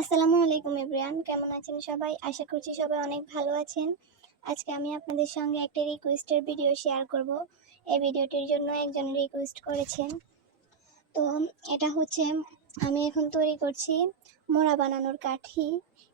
আসসালামু আলাইকুম এভরিওয়ান, কেমন আছেন সবাই? আশা করছি সবাই অনেক ভালো আছেন। আজকে আমি আপনাদের সঙ্গে একটা রিকোয়েস্টের ভিডিও শেয়ার করব। এই ভিডিওটির জন্য একজন রিকোয়েস্ট করেছেন। তো এটা হচ্ছে আমি এখন তৈরি করছি মোড়া বানানোর কাঠি।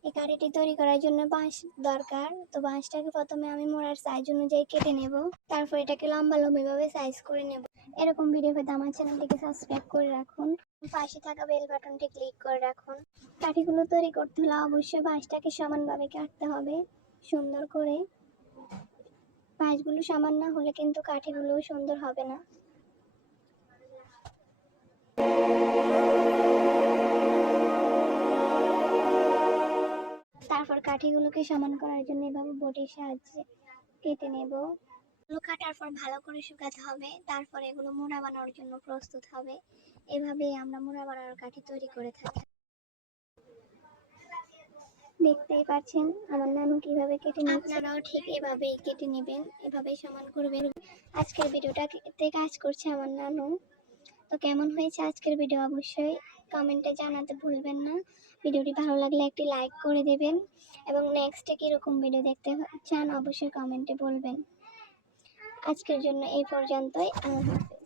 এই কাঠিটি তৈরি করার জন্য বাঁশ দরকার। তো বাঁশটাকে প্রথমে আমি মোড়ার সাইজ অনুযায়ী কেটে নেব, তারপর এটাকে লম্বাভাবে সাইজ করে নেব। এরকম ভিডিও পেতে আমার চ্যানেলটিকে সাবস্ক্রাইব করে রাখুন, পাশে থাকা বেল বাটনটি ক্লিক করে রাখুন। কাঠিগুলো তৈরি করতে হলে অবশ্যই বাঁশটাকে সমানভাবে কাটতে হবে, সুন্দর করে। বাঁশগুলো সমান না হলে কিন্তু কাঠিগুলোও সুন্দর হবে না। তারপর কাঠিগুলোকে সমান করার জন্য এভাবে বটির সাহায্যে কেটে নেব। এগুলো কাটার পর ভালো করে শুকাতে হবে, তারপর এগুলো মোড়া বানানোর জন্য প্রস্তুত হবে। এভাবেই আমরা মোড়া বানানোর কাঠি তৈরি করে থাকি। দেখতেই পাচ্ছেন আমার নানু কিভাবে কেটে নিচ্ছে। আপনারাও ঠিক এভাবেই কেটে নেবেন, এভাবেই সমান করবেন। আজকের ভিডিওটাতে কাজ করছে আমার নানু। তো কেমন হয়েছে আজকের ভিডিও অবশ্যই কমেন্টে জানাতে ভুলবেন না। ভিডিওটি ভালো লাগলে একটি লাইক করে দেবেন এবং নেক্সটে কীরকম ভিডিও দেখতে চান অবশ্যই কমেন্টে বলবেন। আজকের জন্য এই পর্যন্তই। আল্লাহ হাফেজ।